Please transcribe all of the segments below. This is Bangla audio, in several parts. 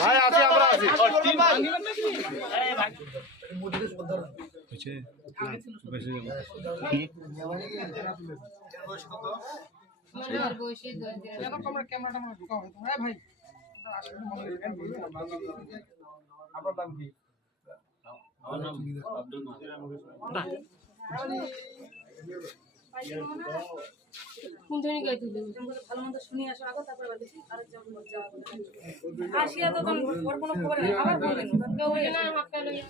ভাই আছি আমরা আছি কুঞ্জনি গাই তুলে ভালো মন্দ শুনি আসো আগে তারপরে বলেছি আরেকজন যাওয়া আসিয়া তো তখন ওর কোনো খবর নেই আবার বলবেন কেউ না হাতটা লইয়া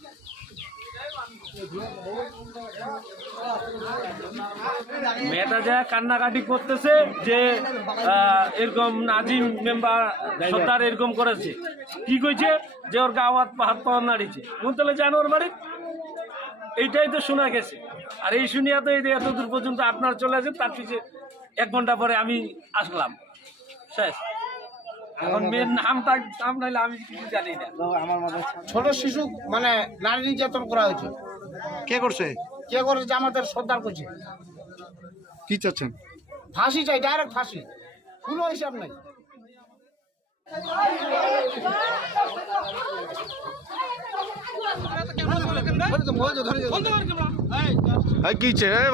মেয়েটা যা কান্নাকাটি করতেছে যে এরকম নাজিম মেম্বার সর্দার এরকম করেছে। কি কইছে? যে ওর গা হাত হাত পাওয়ার নাড়িছে। কোন তাহলে জানো ওর বাড়ি? এইটাই তো শোনা গেছে। আর এই শুনিয়া তো এই যে এত দূর পর্যন্ত আপনার চলে আসেন, তার পিছিয়ে এক ঘণ্টা পরে আমি আসলাম। শেষ। এখন মেয়ের নামটা নাম নাইলে আমি কিছু জানি না। ছোট শিশু মানে নারী নির্যাতন করা হয়েছে। কে করছে? কে করেছে আমাদের সর্দার করছে। কি চাচ্ছেন? ফাঁসি চাই ডাইরেক্ট ফাঁসি। কোনো হিসাব নাই।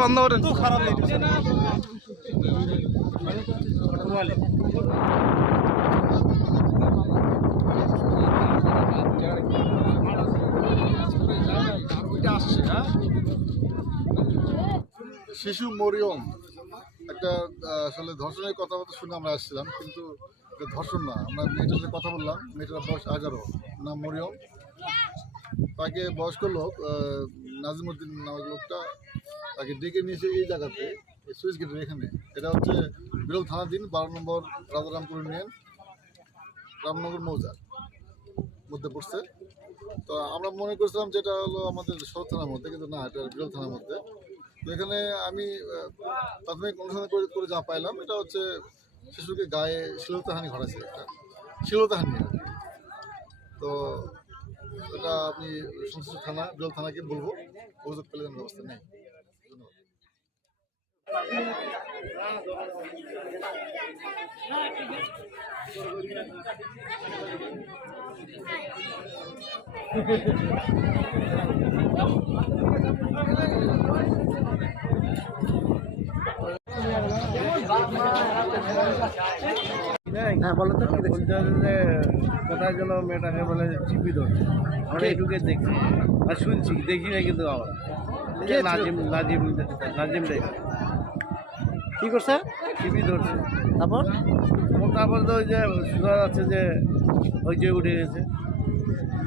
বন্ধ করেন। শিশু মরিয়ম, একটা আসলে ধর্ষণের কথাবার্তা শুনে আমরা আসছিলাম, কিন্তু ধর্ষণ না। আমরা মেয়েটার সাথে কথা বললাম, মেয়েটার বয়স এগারো নাম মরিয়ম। তাকে বয়স্ক লোক নাজিমুদ্দিন নামের লোকটা তাকে ডেকে নিয়েছে এই জায়গাতে সুইচ গেটের এখানে। এটা হচ্ছে বিরল থানাধীন বারো নম্বর রাজারামপুর ইউনিয়ন, রামনগর মৌজা মধ্যে পড়ছে। তো আমরা মনে করছিলাম যেটা হলো আমাদের শহর থানার মধ্যে, কিন্তু না, এটা বিরল থানার মধ্যে। তো এখানে আমি প্রাথমিক অনুসন্ধান করে করে যা পাইলাম, এটা হচ্ছে শিশুকে গায়ে শিলতাহানি ঘটাচ্ছে একটা। শিলতাহানি তো এটা আমি সংশ্লিষ্ট থানা বিরল থানাকে বলব। অভিযোগ পেলে ব্যবস্থা নেই। ধন্যবাদ। হ্যাঁ বলো তো যে কোথায় যেন মেয়েটাকে বলে চিপি ধরছে আমরা এটুকে দেখছি। আর শুনছি দেখি না কিন্তু আমরা নাজিম নাজিম নাজিম রে কি করছে? চিপি ধরছে তারপর? তারপর তো ওই যে শোনা যাচ্ছে যে ওই যে উঠে গেছে।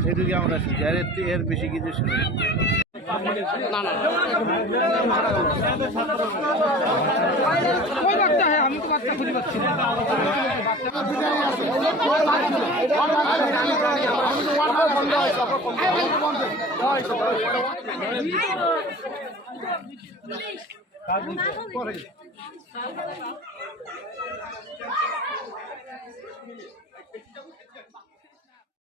এটুকু আমরা শুনছি আর এর বেশি কিছু শুনি